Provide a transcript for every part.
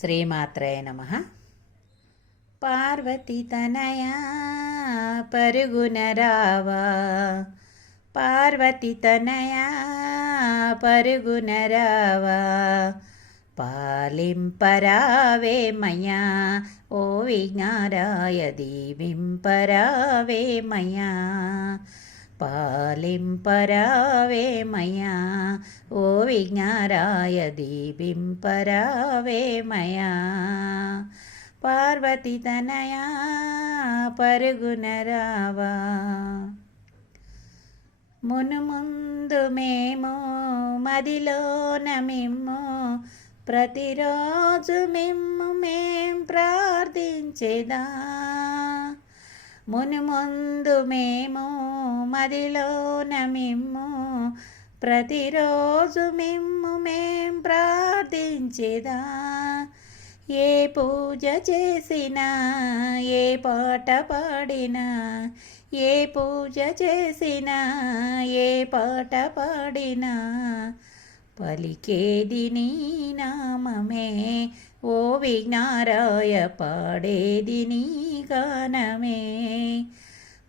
శ్రీమాత్రయ నమ. పార్వతి తనయా పరుగున రావా. పార్వతి తనయా పరుగున రావా. పాలింపరావే మయా ఓ విజ్ఞారాయ దీవింపరావే మయా. పాలింపరావేమయా ఓ విజ్ఞారాయ దీపింపరావేమయా పార్వతి తనయా పరుగున రావా. మును ముందు మేము మదిలోన మిమ్ము. ప్రతిరోజు మిమ్ము మేం ప్రార్థించేదా. మును ముందు మేము మదిలోన మిమ్ము ప్రతిరోజు మిమ్ము మేం ప్రార్థించేదా? ఏ పూజ చేసినా ఏ పాట పాడినా ఏ పూజ చేసినా ఏ పాట పాడినా పలికేది నీ నామమే. ఓ విఘ్నారాయ పాడేది నీ గానమే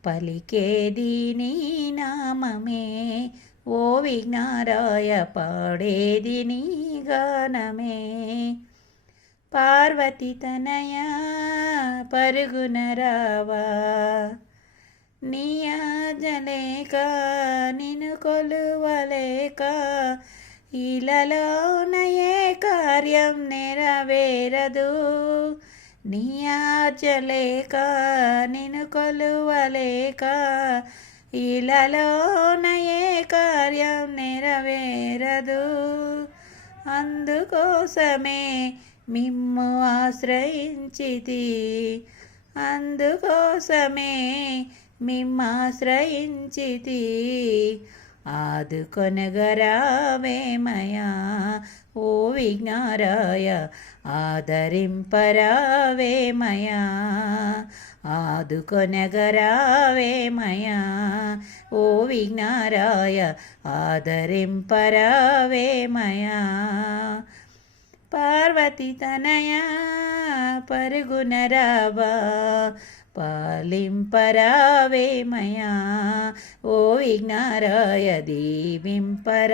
పలికేది నీ నామమే. ఓ విఘ్నారాయ పాడేది నీ గానమే పార్వతి తనయా పరుగున రావా. నీయాజలేక నిన్ను కొలువలేక ఇలలోనయే కార్యం నెరవేరదు? నీయాజలేక నిన్ను కొలువలేక ఇలలోనయే కార్యం నెరవేరదు? అందుకోసమే మిమ్ము ఆశ్రయించితి. అందుకోసమే మిమ్మాశ్రయించితి ఆదుకొనగరావేమయా ఓ విజ్ఞారాయ ఆదరింపరావేమయా ఆదుకొనగరావేమయా ఓ విజ్ఞారాయ ఆదరింపరావేమయా పార్వతి తనయా పరుగున రావా పాలింపరావేమయా ఓ విఘ్నారాయ దీవింపరావేమయా